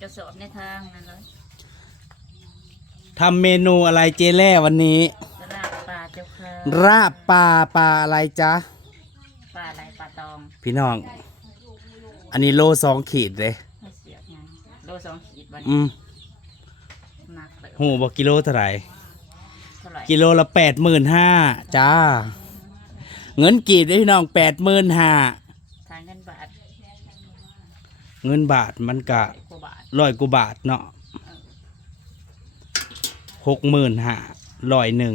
กระสอบในทางนั่นเลยทำเมนูอะไรเจแล่วันนี้ ลาบปลาเจ้าค่ะราบปลาปลาอะไรจ๊ะ ปลาอะไรปลาตองพี่น้อง อันนี้โลสองขีดเลย ให้เสียบไงโลสองขีดวันอืมหนักเลยหูบอกกิโลเท่าไหร่ เท่าไหร่กิโลละแปดหมื่นห้าจ้า เงินกีบเด้อพี่น้องแปดหมื่นห้าทางเงินบาทเงินบาทมันกะกว่าบาท ร้อยกว่าบาทเนาะหกหมื่นห้าร้อยหนึ่ง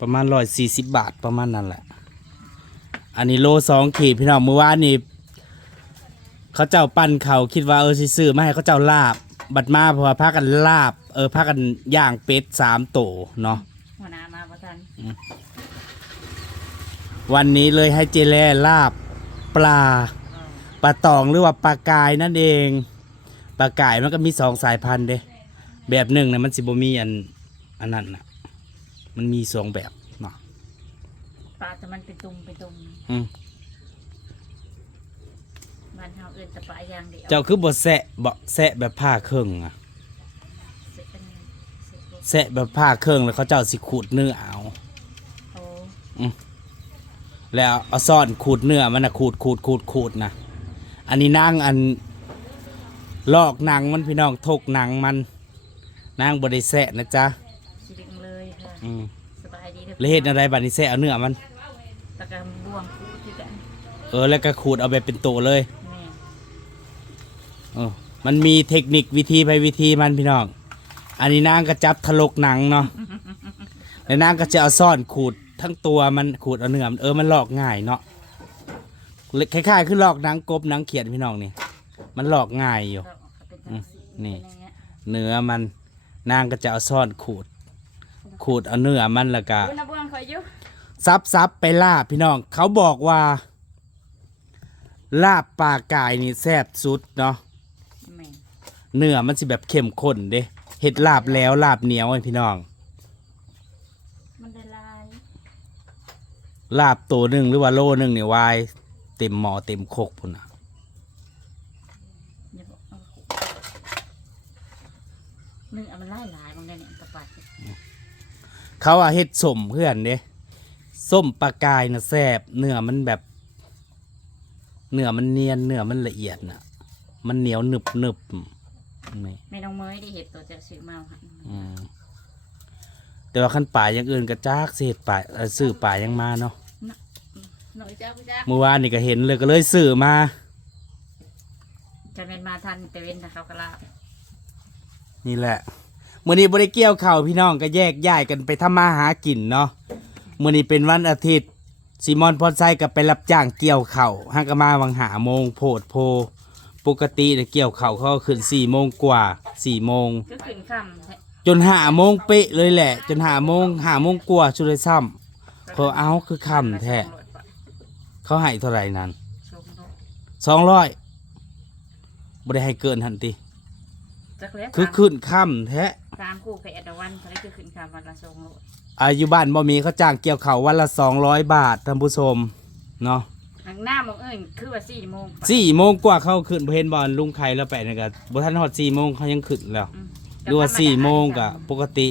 ประมาณร้อยสี่สิบบาทประมาณนั้นแหละ อันนี้โลสองขีดพี่น้องเมื่อวานนี้เขาเจ้าปั้นเขาคิดว่าเออสิซื้อมาให้เขาเจ้าลาบ บัดมาเพราะว่าพากันลาบ เออพากันย่างเป็ดสามโตเนาะหัวหน้ามาประทันวันนี้เลยให้เจแล่ลาบปลาเออ ปลาตองหรือว่าปลากายนั่นเองปลากายมันก็มีสองสายพันธุ์เด้แบบหนึ่งนะมันสิบมีอันอันนั้นนะมันมีสองแบบเนาะปลาแต่มันเป็นตุ่มเป็นตุ่มอืมบ้านเฮาเอื่นแต่ปลาอย่างเดียวเจ้าคือบทแสะบ่แสะแบบผ้าเครื่องอะเสร็จเป็นเสร็จเป็นแสะแบบผ้าเครื่องแล้วเขาเจ้าสิขูดเนื้อเอา โอ้แล้วเอาซ่อนขูดเนื้อมันนะขูดขูดขูดขูดนะ อันนี้นางอันลอกหนังมันพี่น้องทกหนังมันนางบริแสะนะจ๊ะสิดึงเลยค่ะอืมสบายดีด้อแล้วเฮ็ดอะไรบัดนี้แสะเอาเนื้อมันแล้วก็บ่วงคู่ที่กันเออแล้วก็ขูดเอาไปเป็นตัวเลยแม่เออมันมีเทคนิควิธีไปวิธีมันพี่น้อง อันนี้นางก็จับทะลกหนังเนาะแล้วนางก็จะเอาซ่อนขูดทั้งตัวมันขูดเอาเนื้อมันเออมันลอกง่ายเนาะ คล้ายๆคือลอกหนังกบหนังเขียดพี่น้องนี่ มันลอกง่ายอยู่ก็เป็นจังสีนี่เป็นอย่างเงี้ยเนื้อมันนางก็จะเอาซ่อนขูด ขูดเอาเนื้อมันแล้วก็ อุ้ยน้าบ่วงคอยอยู่ซับซับไปลาบพี่น้อง เขาบอกว่า ลาบปลากายนี่แซ่บสุดเนาะแม่เนื้อมันสิแบบเข้มข้นเด้เห็ดลาบแล้วลาบเหนียวไอ้พี่น้อง มันได้ลายลาบตัวหนึ่งหรือว่าโลหนึ่งเนี่ยวาย เต็มหม้อเต็มโคกพุ่นนะอย่าบอกเอาขู่เนื้อมันลายหลายบางเดเนี่ยตะปัดเขาว่าเห็ดสมเพื่อนเด้ส้มปลากายนะแซ่บเนื้อมันแบบ เนื้อมันเนียนเนื้อมันละเอียดน่ะ มันเหนียวหนึบหนึบนี่แม่น้องเมยได้เห็ดตัวเจะซื้อมาค่ะอืมแต่ว่าขั้นป่าอย่างอื่นก็จากสิเศษป่าเอ่อซื้อป่ายังมาเนาะ หน่อยจ้าพี่จ้าเมื่อวานนี่ก็เห็นเลยก็เลยซื้อมาจะเป็นมาทันแต่เว้นนะเขากระลาบนี่แหละมื่อนี้บริเกี่ยวข่าวพี่น้องก็แยกย้ายกันไปทำมาหากินเนาะมื่อนี้เป็นวันอาทิตย์ซีมอนพอดไซกับไปรับจ้างเกี่ยวเข่าวห้างก็มาวังหาโมงโพดโพ ปกติเนี่ยเกี่ยวเข่าวเขาก็ขึ้นสี่โมงกว่าสี่โมง ก็ขึ้นคำแท้จนหาโมงเป๊ะเลยแหละ จนหาโมงหาโมงกว่าชุดเลยซ้ำเขาเอาคือคำแท้ เขาให้เท่าไหร่นั้นชมโลกสองร้อยบริให้เกินหันติ จักเล็บคือขึ้นค่ำแท้ตามคู่เพจตะวันเขาได้คือขึ้นคำวันละชมโลกอายุบ้านบ่มีเขาจ้างเกี่ยวเขาววันละสองร้อยบาทท่านผู้ชมเนาะทางหน้ามองเอิญคือว่าสี่โมงสี่โมงกว่าเขาขึ้นบ่เห็นบอลลุงไข่แล้วไปนะกับบ่ทันฮอดสี่โมงเขายังขึ้นแล้วอืมหรือว่าสี่โมงกะปกติ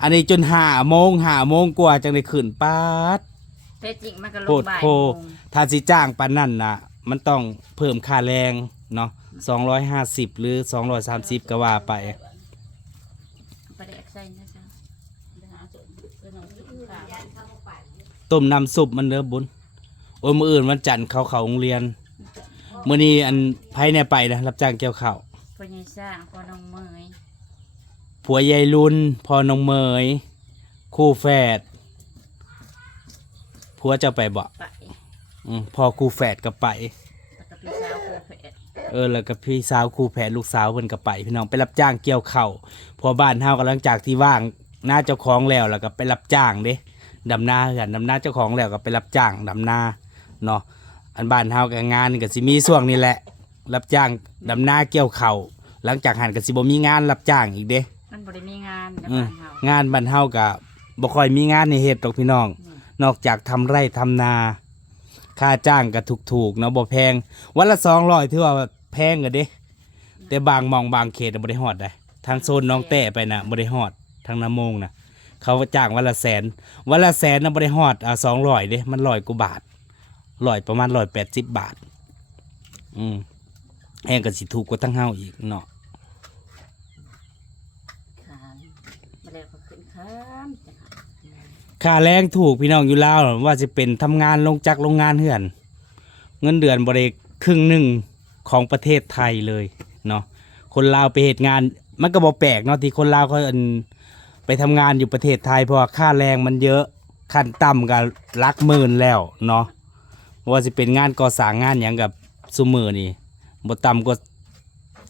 อันนี้จนห้าโมงห้าโมงกว่าจังได้ขึ้นปาด เพจจริงมันก็ลโพงดบ่ายโพโมงถ้าสิจ้างปานนั่นนะมันต้องเพิ่มค่าแรงเนาะสองร้อยห้าสิบหรือสองร้อยสามสิบก็ว่าไป ประเด็กใส่นะจ๊ะเดี๋ยวหาจุดเดี๋ยวหาจุดข่าวต้มน้ำซุปมันเด้อบุญโอ้ยมื้ออื่นวันจันทร์เขาเขาโรงเรียนมื้อนี้อันไผเนี่ยไปนะรับจ้างเกี่ยวข้าวพ่อใหญ่สร้างพ่อน้องเมยผัวยายลุนพ่อน้องเมยคู่แฝด ผัวจะไปบ่ไปอืมพ่อคู่แฝดก็ไป แล้วก็พี่สาวคู่เพจเออแล้วก็พี่สาวคู่แฝดลูกสาวเพิ่นก็ไป พี่น้องไปรับจ้างเกี่ยวข้าวพอบ้านเฮากำลังจากที่ว่างหน้าเจ้าของแล้วแล้วก็ไปรับจ้างเด้ดำนากันดำนาเจ้าของแล้วก็ไปรับจ้างดำนาเนาะอันบ้านเฮากับงานนี่ก็สิมีช่วงนี้แหละ รับจ้างดำนาเกี่ยวข้าวหลังจากหันก็สิบ่มีงานรับจ้างอีกเด้ มันบริมีงานในอืม บ้านเฮางานบ้านเฮาก็บ่ค่อยมีงานในเฮ็ดดอกพี่น้องอืม นอกจากทำไร่ทำนา ค่าจ้างก็ถูกๆเนาะบ่แพง วันละ200ถือว่าแพงกันเด้ แต่บางหมองบางเขตน่ะบ่ได้ฮอดได้ทางโซนน้องแต้ไปน่ะบ่ได้ฮอดทางน้ำมงน่ะ เขาจ้างวันละแสน วันละแสนน่ะบ่ได้ฮอดอ่า200เด้ มัน100กว่าบาทร้อยประมาณ180บาท อืมแห้งก็สิถูกกว่าทั้งเฮาอีกเนาะ ขายมาแล้วก็ขึ้นข้ามจะหา ค่าแรงถูกพี่น้องอยู่ลาวว่าจะเป็นทำงานลงจักรโรงงานเฮือน เงินเดือนบ่ได้ครึ่งหนึ่งของประเทศไทยเลยเนาะคนลาวไปเหตุงานมันก็บ่แปลกเนาะที่คนลาวเขาอั่นไปทำงานอยู่ประเทศไทยเพราะว่าค่าแรงมันเยอะขั้นต่ำก็หลักหมื่นแล้วเนาะบ่ว่าจะเป็นงานก่อสร้างงานหยังกับซุมือนี่บ่ต่ำกว่า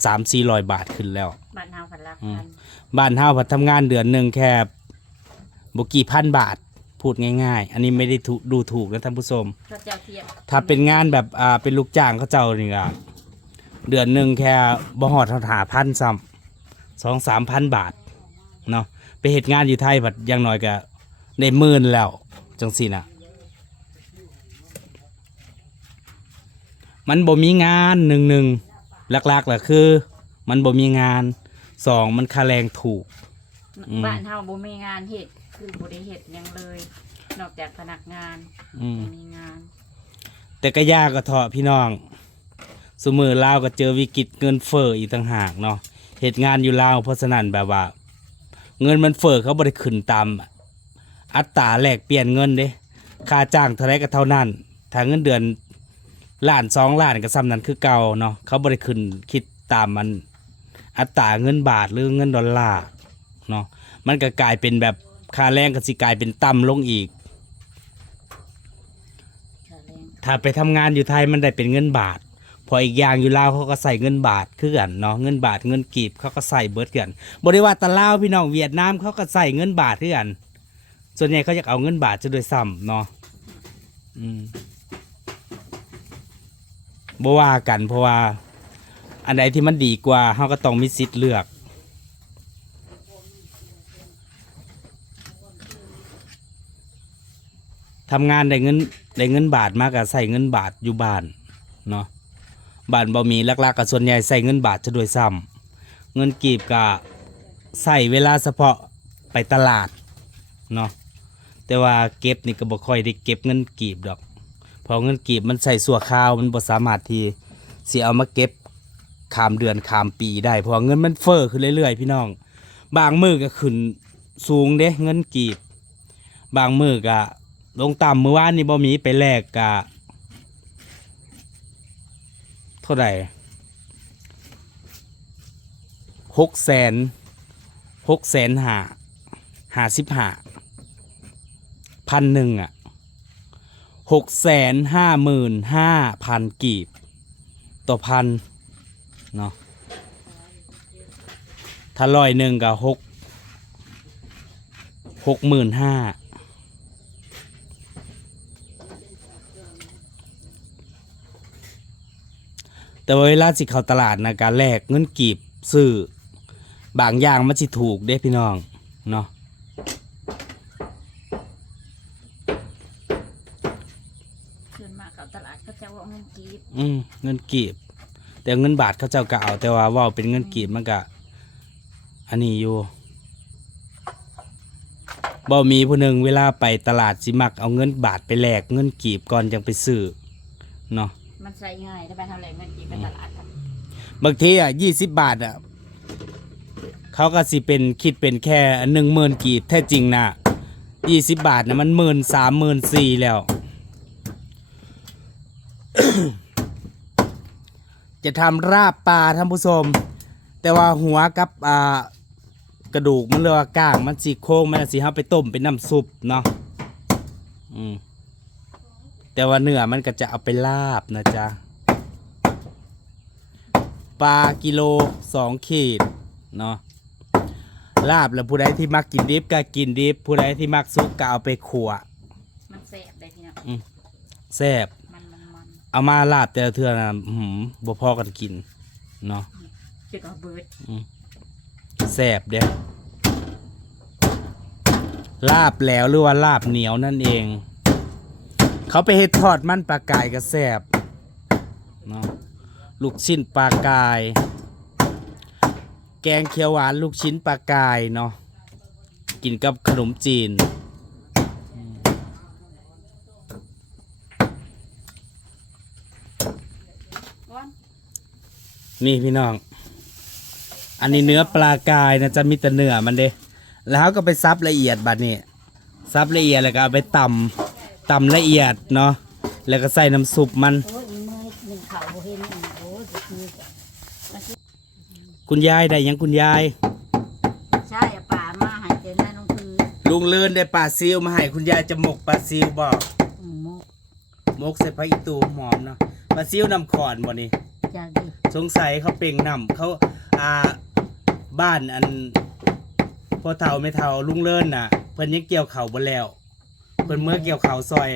3-400บาทขึ้นแล้ว บ้านเฮาพันลักอืมพันบ้านเฮาพัดทำงานเดือนหนึ่งแค่ บกี่พันบาทพูดง่ายๆ อันนี้ไม่ได้ถูดูถูกนะท่านผู้ชม พระเจ้าเทียบถ้าเป็นงานแบบอ่าเป็นลูกจ้างเขาเจ้านี่ก็เดือนหนึ่งแค่บ่หอดเท่าหาพันซ้ำสองสามพันบาทเนาะไปเหตุงานอยู่ไทยผัดอยังน้อยก็ได้หมื่นแล้วจังสินะมันบ่มีงานหนึ่งหนึ่งหลักๆแหละคือ มันบ่มีงานสองมันค่าแรงถูก อืม บ้านเฮาบ่มีงานเฮ็ด คือบ่ได้เฮ็ดหยังเลย นอกจากพนักงานอืมบ่มีงานแต่ก็ยากก็เถาะพี่น้องสมือลาวก็เจอวิกฤตเงินเฟ้ออีกต่างหากเนาะเหตุงานอยู่ลาวเพราะฉะนั้นแบบว่า เงินมันเฟ้อเขาบริขึ้นตามอัตราแลกเปลี่ยนเงินเด้ค่าจ้างเท่าไรก็เท่านั้นถ้าเงินเดือนล้านสองล้านก็ซ้ำนั้นคือเก่าเนาะเขาบริขึ้นคิดตามมันอัตราเงินบาทหรือเงินดอลลาร์เนาะมันก็กลายเป็นแบบ ค่าแรงก็สิกลายเป็นต่ำลงอีก ค่าแรงถ้าไปทำงานอยู่ไทยมันได้เป็นเงินบาท พออีกอย่างอยู่ลาวเขาก็ใส่เงินบาทคือกันเนาะเงินบาทเงินกีบเขาก็ใส่เบิดกันบริวารตะลาวพี่น้องเวียดนามเขาก็ใส่เงินบาทคือกัน ส่วนใหญ่เขาจะเอาเงินบาทจะโดวยซ้ำเนาะอืมบ่ว่ากันเพราะว่า อันใดที่มันดีกว่าเขาก็ต้องมีสิทธิ์เลือก ทำงานได้เงินได้เงินบาทมากกับใส่เงินบาทอยู่บ้านเนาะบ้านบ่มีลักๆกับส่วนใหญ่ใส่เงินบาทจะโดวยซ้ำเงินกีบก็ใส่เวลาเฉพาะไปตลาดเนาะแต่ว่าเก็บนี่ก็บ่ค่อยได้เก็บเงินกีบดอกเพราะเงินกีบมันใส่สัวข้าวมันบ่สามารถที่สิเอามาเก็บขามเดือนขามปีได้เพราะเงินมันเฟ้อขึ้นเรื่อยๆ พี่น้อง บางมือก็ขึ้นสูงเด้เงินกีบ บางมือก็ ลงต่ำเมื่อวานนี่บ่มีไปแลกกะเท่าไหร่หกแสนหกแสนหาหาสิบหาพันหนึ่งอะหกแสนห้าหมื่นห้าพันกีบ ต่อพันเนาะถ้าร้อยหนึ่งก็หกหกหมื่นห้า แต่ว่าเวลาสิเข้าตลาดนะการแลกเงินกีบซื้อบางอย่างมันสิถูกเด้พี่น้องเนาะขึ้นมาเข้าตลาดเขาจะว่าเงินกีบอืมเงินกีบ แต่เงินบาทเขาเจ้าก็เอาแต่ว่าเว่าเป็นเงินกีบมันก็อันนี้อยู่บ่มีผู้หนึ่งเวลาไปตลาดสิมักเอาเงินบาทไปแลกเงินกีบก่อนจังไปซื้อเนาะ มันใส่ง่ายถ้าไปทำแหล่งเงินกีบไปตลาดครับบางทีอะยี่สิบบาทอะเขาก็สิเป็นคิดเป็นแค่หนึ่งหมื่นกีบแท้จริงนะยี่สิบบาทนะมันหมื่นสามหมื่นสี่แล้ว จะทำราบปลาท่านผู้ชม แต่ว่าหัวกับอ่ากระดูกมันเรียกว่าก้างมันสีโค้งมันสีเฮาไปต้มเป็นน้ำซุปเนาะอืม แต่ว่าเนื้อมันก็จะเอาไปลาบนะจ๊ะปลากิโลสองขีดเนาะลาบแล้วผู้ใดที่มักกินดิบก็กินดิบผู้ใดที่มักซุกก็เอาไปขัวมันแสบได้พี่น้องแซ่บมันมันมันเอามาลาบแต่ละเทื่อนะอื้อหืมบ่พอกันกินเนาะจุดเอาเบิดแซ่บเด้ลาบแล้วหรือว่าลาบเหนียวนั่นเอง เขาไปเฮ็ดทอดมันปลากายก็แซ่บเนาะลูกชิ้นปลากาย แกงเขียวหวานลูกชิ้นปลากายเนาะกินกับขนมจีนนนี่พี่น้อง อันนี้เนื้อปลากายนะจะมีแต่เนื้อมันเด้แล้วก็ไปซับละเอียดบัดนี้ซับละเอียดแล้วก็เอาไปตำ ตำละเอียดเนาะแล้วก็ใส่น้ำซุปมัน โอ้ยมือหนึ่งเขาบ่เห็นอีกโอ้ยคือคุณยายได้หยังคุณยาย ใช่อะป่ามาใหายเจนนั่นน้องคือลุงเลินได้ปลาซิวมาให้คุณยายจะหมกปลาซิวบอกอืมมุกหมกใส่ผักอีตูหอมเนาะปลาซิวนำขอนบ่นี่ จากดิสงสัยเขาเป่งนำเขาอ่าบ้านอันพ่อเฒ่าไม่เฒ่าลุงเลินน่ะ เพิ่นยังเกี่ยวเขาวบ่แล้วเพิ่นเมื่อเกี่ยวเขาซอย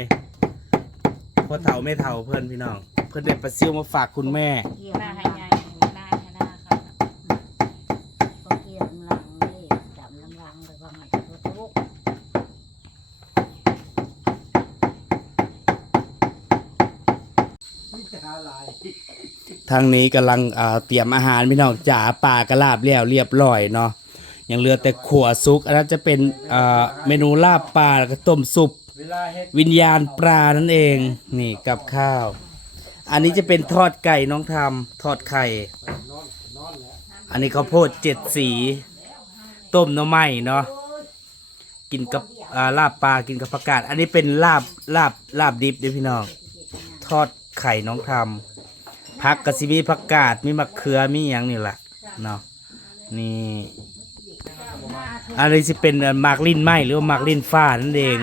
พอเฒ่าไม่เฒ่าเพิ่นพี่น้อง เพิ่นได้ปลาซิวมาฝากคุณแม่ เกี่ยวหน้าหให้ให้ใหใหญ่ญ่หน้าให้หน้าค่ะก็เกี่ยวน้ำลังนี่จับน้ำลังเลยว่ามันจะทุกทางนี้กำลังอ่าเตรียมอาหารพี่น้องจ๋าปลากระลาบแล้วเรียบร้อยเนาะยังเหลือแต่ขัวซุกอันนั้นจะเป็นอ่าเมนูลาบปลาแล้วก็ต้มซุป วิญญาณปลานั่นเองนี่กับข้าว อันนี้จะเป็นทอดไก่น้องทำทอดไข่ อันนี้ข้าวโพดเจ็ดสี ต้มหน้ำไม้เนาะกินกับลาบปลากินกับผักกาดอันนี้เป็นลาบลาบลาบดิบเด้อพี่น้องทอดไข่น้องทำผักกะสิมีผักกาดมีมะเขือมีอย่างนี่แหละเนาะนี่อันนี้จะเป็นมากลิ้นไหมหรือว่ามากลิ้นฟ้านั่นเอง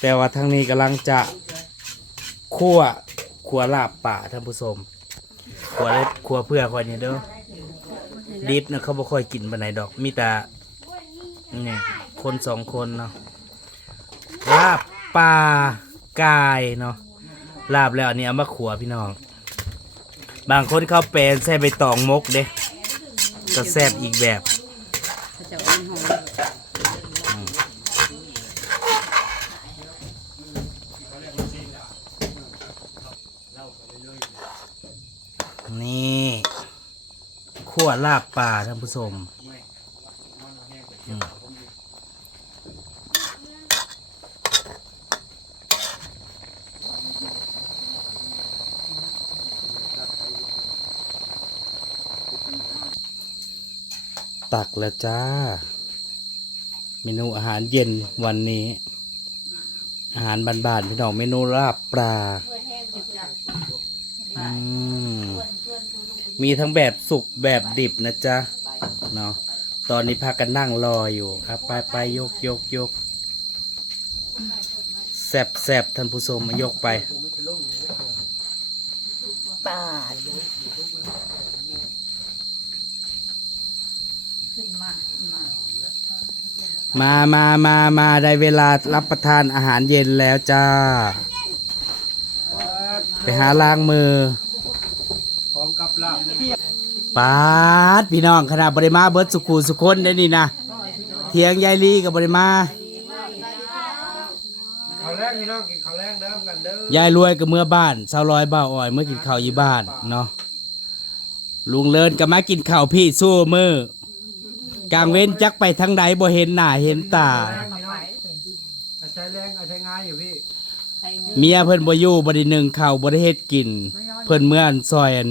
แต่ว่าทางนี้กำลังจะคั่วคั่วลาบป่าท่านผู้ชมคั่วเล็ดคั่วเพื่อคอยนี่เด้อดิบนะเขาบ่ค่อยกินปานไหนดอกมีแต่เนี่ยคนสองคนเนาะลาบปลากายเนาะลาบแล้วอันนี้เอามาขัวพี่น้อง บางคนเขาแปลนใส่ใบตองมกเด้ก็แซ่บอีกแบบ เขาจะเอาหอม นี่ขั้ วลาบปลาท่านผู้ชมอืมตักแล้วจ้า เมนูอาหารเย็นวันนี้ อาหารบานๆพี่น้องเมนูลาบปลาอืม มีทั้งแบบสุกแบบดิบนะจ๊ะเนาะตอนนี้พากันนั่งรออยู่ครับไปไปยกยกยกแซบแซบท่านผู้ชมมายกไปป่าขึ้นมามามามามาได้เวลารับประทานอาหารเย็นแล้วจ้า ไปหาล้างมือ พร้อมกับลาบ ปาดพี่น้องขนาดบริมาเบิร์ดสุขูสุคนได้นี่นะเทียงยายลีกับบริมาข้าวแรงพี่น้องกินข้าวแรงเด้อกันเด้อยายรวยกับเมื่อบ้านเศร้าร้อยบ้าอ่อยเมื่อกินข้าวอยู่บ้านเนาะลุงเลินก็มากินข้าวพี่สู้มือกลางเว้นจักไปทางใดบ่เห็นหน้าเห็นตาแรงพี่น้องอาใช้แรงอาใช้งานอยู่พี่ใครเงินเมียเพิ่นบ่อยู่บ่ได้นึ่งข้าวบ่ได้เฮ็ดกิน เพิ่นเมื่ออันซอยอัน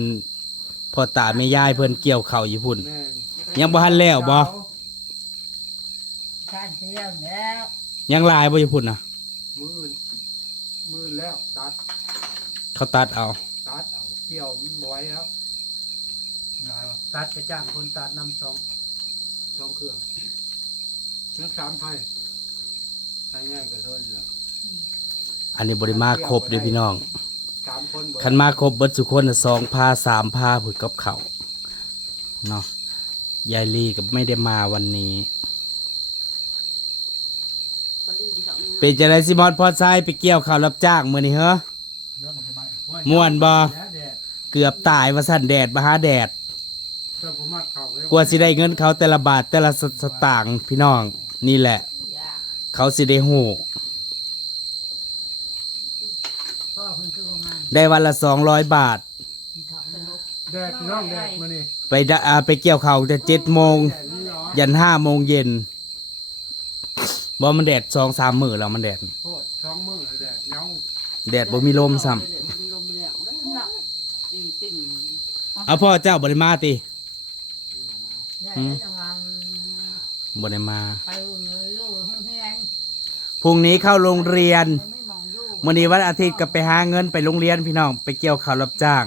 พ่อตาแม่ยายเพิ่นเกี่ยวข้าวอยู่พุ่น แม่นยังบ่ทันแล้วบ่ชาติเที่ยวแล้วยังหลายบ่อยู่พุ่นน่ะ มืออื่นมืออื่นแล้วตัดเขาตัดเอา ตัดเอาเกี่ยวมันบ่ไหวแล้วตัดกระจ้างคนตัดนำสองสองเครื่องทั้งสามไทยไทยง่ายกว่าเท่านี้เหรออันนี้บ่ได้มาครบเด้อพี่น้อง สามคนบ่คันมาครบเบิดสุคนน่ะสองพาสามพาผุดกับเขาวเนาะยายลีก็ไม่ได้มาวันนี้เป็นจังไดสิมอนพอใจไปเกี่ยวข้าวรับจ้างมื้อนี้เหรอม่วนบ่แล้วแดดเกือบตายว่าสั่นแดดมาหาแดด เจ้าผมมักเข้าไว้กว่าสิได้เงินเขาแต่ละบาทแต่ละสสตางค์พี่น้อง นี่แหละ เขาสิได้ฮู้ พ่อเพิ่นคือบ่ ได้วันละสองร้อยบาท แดดพี่น้องแดดมานี่ไปดะอ่าไปเกี่ยวเขาวแต่เจ็ดโมง แดดนี่เหรอยันห้าโมงเย็นบ่มันแดดสองสามมื้อแล้วมันแดด โคตรท้องมือแดดเงาแดดบ่มีลมซ้มีลมมีแรงเนาะติ่งติ่งำเอาพ่อเจ้าบ่ได้มาติได้อืมจังหวะบ่ได้มา ไปเลยอยู่ห้องแห้งพรุ่งนี้เข้าโรงเรียน ไม่ มองอยู่มื้อนี้วันอาทิตย์ก็ไปหาเงินไปโรงเรียนพี่น้องไปเกี่ยวข้าวรับจ้าง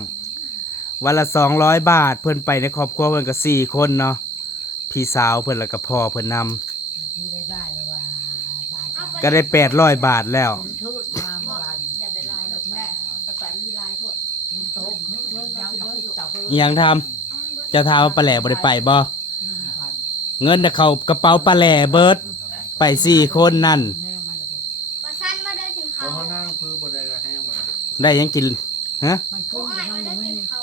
วันละ200บาทเพิ่อนไปในครอบครัวเพิ่อนก็สี่คนเนาะพี่สาวเพิ่อนแล้วก็พ่อเพิ่อนนำที่ได้แล้วว่าบาทจังก็ได้800บาทแล้วทุดมาเมื่อย่าได้ลายดอกแลายพวกโต๊ะเงินยังทำจะถามว่าปลาแหล่บได้ไปบ่เงินน่ะเข้ากระเป๋าปลาแหล่เบิร์ดไปสี่คนนั่น ได้หยังกินฮะมันผู้ขึ้นอ้ายทางได้นเขา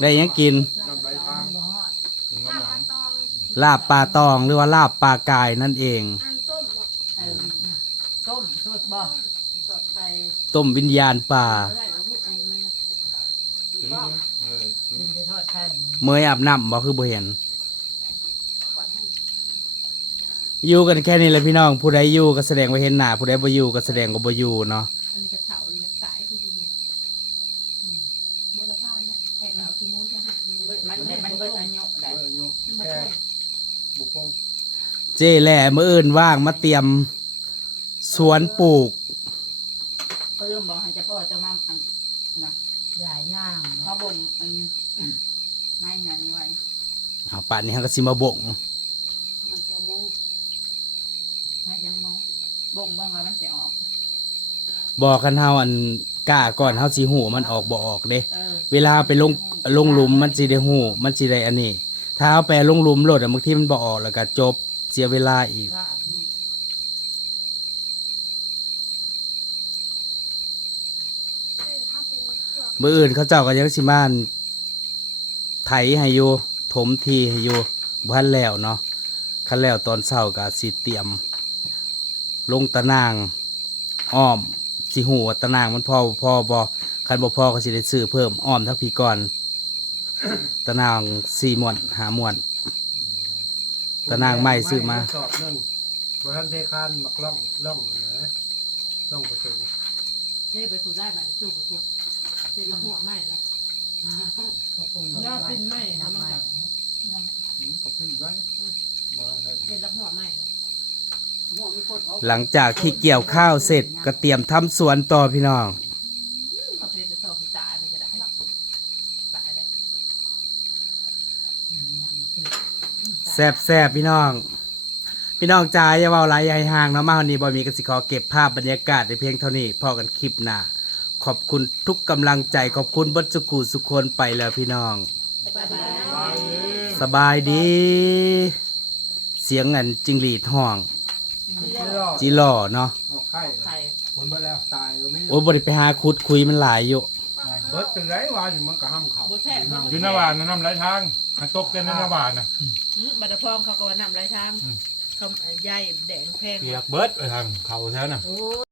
ได้หยังกิน น้ำใบทางบ่ฮอดถึงลาน้ำบหลัปลางตองลาบปลาตองหรือว่าลาบปลากายนั่นเองต้มบอกเออต้มสดบ่สดใส่ต้มวิญญาณป่า ถึงเออถึงกินได้ทอดไข่เมยอาบน้ำบ่คือบ่เห็น อยู่กันแค่นี้แหละพี่น้อง ผู้ใดอยู่ก็แสดงว่าเห็นหน้าผู้ใดบ่อยู่ก็แสดงว่าบ่อยู่เนาะ อันนี้กระเถาเลยสายคือเนี่ยบุรพาเนี่ยแขกเอาขี้มูจะหักมันมันมันเบิดอันยกได้ เออโยกแค่บุกพง เจ้แหล่มื้ออื่นว่างมาเตรียม สวนปลูกเพิ่มบอกให้จะพ่อจะมาอันนะใหญ่ย่างเขาบ่มอันนี้นายงานนี้ไว้เอาป่านนี้เฮาก็สิมาบ่งมันจะมงให้ยังมองบ่งบ้างแล้วมันจะออก บอกกันเฮาอันกล้าก่อนเฮาสิฮู้มันออกบ่ออกเด้ เออเวลาไปลงลงหลุมมันสิได้ฮู้มันสิได้อันนี้ ถ้าเอาไปลงหลุมโลดอะบางทีมันบ่ออกแล้วก็จบ เสียเวลาอีกเมื่ออื่นเขาเจ้าก็ยังสิมานไถให้อยู่ถมทีให้อยู่บ้านแล้วเนาะคันแล้วตอนเช้าก็สิเตรียม ลงตะนางอ้อมสิหูว่าตะนางมันพอบ่พอบ่คันบ่พอก็สิได้ซื้อเพิ่มอ้อมทั้งพี่ก่อน ตะนางสี่มวนหามวน ตะนางไม้ซื้อมาสอบหนึ่งบทันเทคานมักล่องล่องนะล่องประตูเล่ไปผูได้บันสู้กับทุกเล่กับหัวใหม่นะกระปุกยอดเป็นไหมน้ำใหม่อืมเขาขึ้นไว้มาให้เล่กับหัวใหม่เลยหัวมีคนเอาหลังจากที่เกี่ยวข้าวเสร็จก็เตรียมทำสวนต่อพี่น้อง เอาเพลจะต่อขีตามันจะได้ตายได้ แซบแซบพี่น้อง พี่น้องจ๋าอย่าเว้าหลายอย่าให้ห่างเนาะมาวันนี้บอยมีกสิขอเก็บภาพบรรยากาศในเพียงเท่านี้พอกันคลิปหน้าขอบคุณทุกกำลังใจขอบคุณเบัจจุกูสุกคนไปแล้วพี่น้องบ๊ายบายไปเลยสบายดี เสียงอันจิงหรีดห้องเที่ยวจีหล่อเนาะเอาไข่ไข่คนไปแล้ว ตายก็ไม่ โอ้ยบริไปหาคุดคุยมันหลายอยู่ เบิดเป็นไรวะอยู่มันก็ห้ามเขาบแท้อยู่หน้าบ้านนะน้ำไหลทางมาตกเต้นในหน้าบ้านนะบัตรพองเขาก็ว่านำไรทางเขาใหญ่แดงแพง เปียกเบิดไปทางเขาแท้น่ะ โอ้